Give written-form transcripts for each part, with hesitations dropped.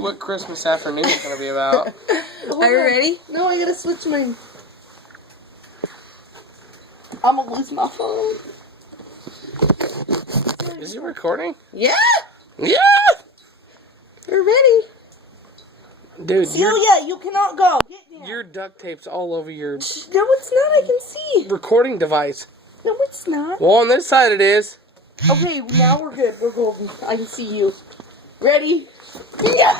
what Christmas afternoon is going to be about. Are you ready? No, I gotta switch my... I'm gonna lose my phone. Is it recording? Yeah! Yeah! We're ready. Dude, Celia, you cannot go. Get down. your duct tape's all over your No, it's not. I can see. recording device. No, it's not. Well, on this side it is. Okay, now we're good. We're golden. I can see you. Ready? Yeah!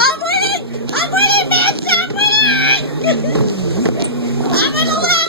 I'm winning! I'm winning, man! I'm winning! I'm gonna live!